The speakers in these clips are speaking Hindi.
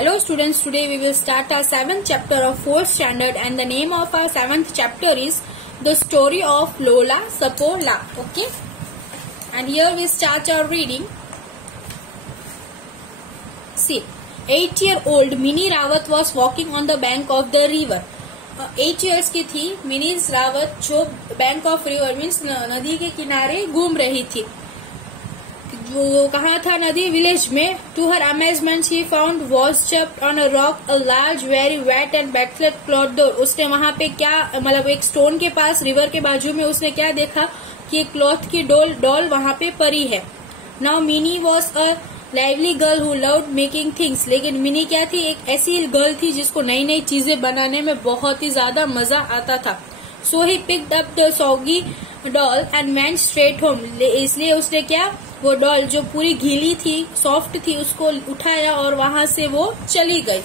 Hello students, today we will start our 7th chapter of 4th standard and the name of our 7th chapter is The Story of Lola Sapola. Okay, and here we start our reading. See, 8-year-old Minnie Rawat was walking on the bank of the river. 8 years की थी मिनी रावत जो बैंक ऑफ रिवर मीन्स नदी के किनारे घूम रही थी. वो कहाँ था? नदी विलेज में. To her amazement she found washed up on a rock a large very wet and battered cloth door. उसने वहाँ पे क्या मतलब एक स्टोन के पास रिवर के बाजू में उसने क्या देखा कि एक क्लॉथ की डॉल वहाँ पे पड़ी है. Now mini was a lively girl who loved making things. लेकिन मिनी क्या थी? एक ऐसी गर्ल थी जिसको नई नई चीजें बनाने में बहुत ही ज्यादा मजा आता था. So he picked up the soggy doll and went straight home. इसलिए उसने क्या वो डॉल जो पूरी गीली थी सॉफ्ट थी उसको उठाया और वहां से वो चली गई.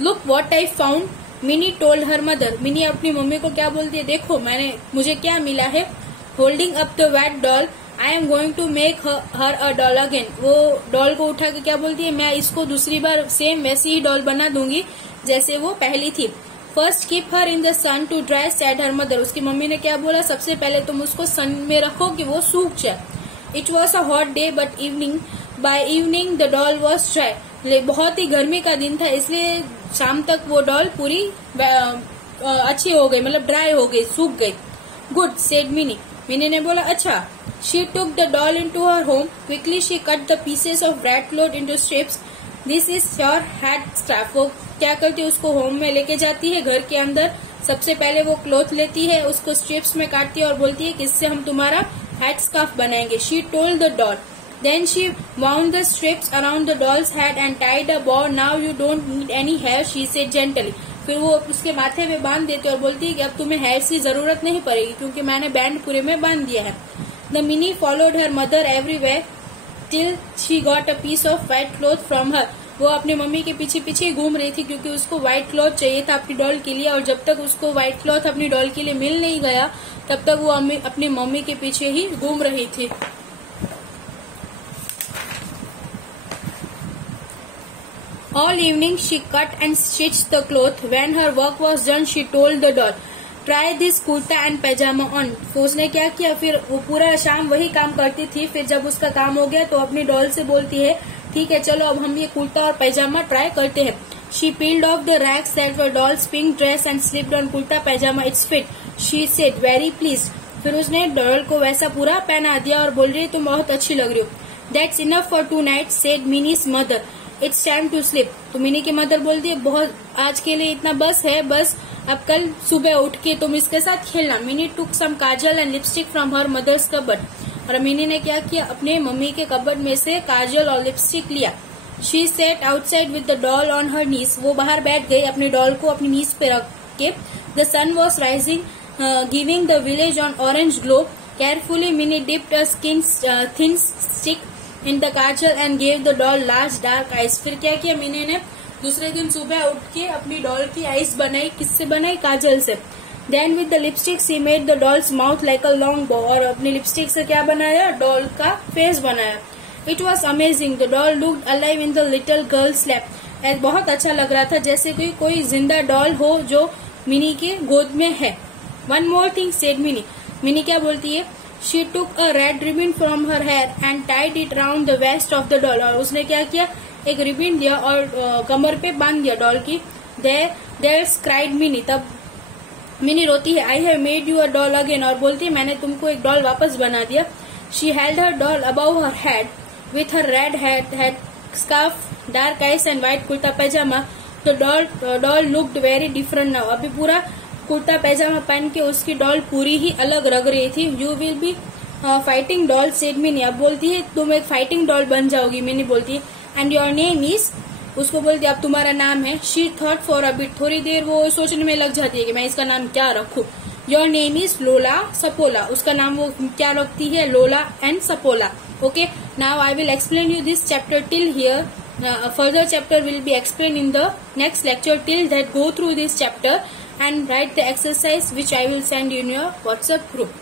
Look what I found Mini told her mother. Mini अपनी मम्मी को क्या बोलती है? देखो मुझे क्या मिला है. Holding up the wet doll I am going to make her a doll again. वो डॉल को उठा के क्या बोलती है? मैं इसको दूसरी बार सेम वैसी ही डॉल बना दूंगी जैसे वो पहली थी. First keep her in the sun to dry said her mother. उसकी मम्मी ने क्या बोला? सबसे पहले तुम उसको सन में रखो कि वो सूख जाए. It was a hot day but by evening the doll was dry. बहुत ही गर्मी का दिन था इसलिए शाम तक वो डॉल पूरी अच्छी हो गई, मतलब ड्राई हो गई, सूख गई. Good said Mini. मिनी ने बोला अच्छा. She took the doll in to her home. Quickly she cut the pieces of red cloth into strips. This is your hat scarf. वो क्या करती है? उसको होम में लेके जाती है घर के अंदर. सबसे पहले वो क्लॉथ लेती है, उसको स्ट्रिप्स में काटती है और बोलती है कि इससे हम तुम्हारा हैट स्कार्फ बनाएंगे. She told the doll. Then she wound the strips around the doll's head and tied a bow. Now you don't need any hair she said gently. फिर वो उसके माथे में बांध देती है और बोलती है कि अब तुम्हें हेयर की जरूरत नहीं पड़ेगी क्योंकि मैंने बैंड पूरे में बांध दिया है. The Mini followed her mother everywhere till she got a piece of white cloth from her. वो अपनी मम्मी के पीछे पीछे घूम रही थी क्योंकि उसको व्हाइट क्लॉथ चाहिए था अपनी डॉल के लिए. और जब तक उसको व्हाइट क्लॉथ अपनी डॉल के लिए मिल नहीं गया तब तक वो अपनी मम्मी के पीछे ही घूम रही थी. All evening she cut and stitched the cloth. When her work was done, she told the doll, "Try this kurta and pajama on." तो उसने क्या किया? फिर वो पूरा शाम वही काम करती थी. फिर जब उसका काम हो गया तो अपनी डॉल से बोलती है ठीक है चलो अब हम ये कुर्ता और पैजामा ट्राई करते हैं. She peeled off the rags that were doll's pink dress and slipped on kurta pajama. It's fit, she said, very pleased. फिर उसने डॉल को वैसा पूरा पहना दिया और बोल रही तुम बहुत अच्छी लग रही हो. That's enough for tonight, said Minnie's mother. It's time to sleep. तो मिनी की मदर बोलती है बहुत आज के लिए इतना बस है, बस अब कल सुबह उठ के तुम इसके साथ खेलना. Mini took some kajal and lipstick from her mother's cupboard. और मिनी ने क्या किया? अपने मम्मी के कबर्ड में से काजल और लिपस्टिक लिया. She sat outside with the doll on her knees. वो बाहर बैठ गई अपनी डॉल को अपनी नीज पे रख के. The sun was rising giving the village an orange glow. Carefully Mini dipped a thin stick in the kajal and gave the doll large dark eyes. फिर क्या किया? मिनी ने दूसरे दिन सुबह उठ के अपनी डॉल की आईज बनाई. किससे बनाई? काजल से. Then with the lipstick she made the doll's mouth like a long bow. और अपनी लिपस्टिक से क्या बनाया? डॉल का फेस बनाया. It was amazing. The doll looked alive in the little girls lap. बहुत अच्छा लग रहा था जैसे कोई जिंदा डॉल हो जो मिनी के गोद में है. One more thing said Mini. Mini क्या बोलती है? She took a red ribbon from her hair and tied it round the waist of the doll. और उसने क्या किया? एक रिबन दिया और कमर पे बांध दिया डॉल की. There cried Mini. तब मिनी रोती है. I have made you a doll again. और बोलती है मैंने तुमको एक डॉल वापस बना दिया. She held her doll above her head with her red head scarf, dark eyes and white kurta pyjama. तो doll looked very different now. अभी पूरा कुर्ता पैजामा पहन के उसकी डॉल पूरी ही अलग लग रही थी. You will be fighting doll said mini. अब बोलती है तुम एक फाइटिंग डॉल बन जाओगी. मिनी बोलती है एंड योर नेम इज. उसको बोलती है अब तुम्हारा नाम है. She thought for a bit. थोड़ी देर वो सोचने में लग जाती है कि मैं इसका नाम क्या रखूं. योर नेम इज लोला सपोला. उसका नाम वो क्या रखती है? Lola and Sapola. Okay, now I will explain you this chapter till here. Further chapter will be explained in the next lecture. Till that, go through this chapter and write the exercise which I will send in your WhatsApp group.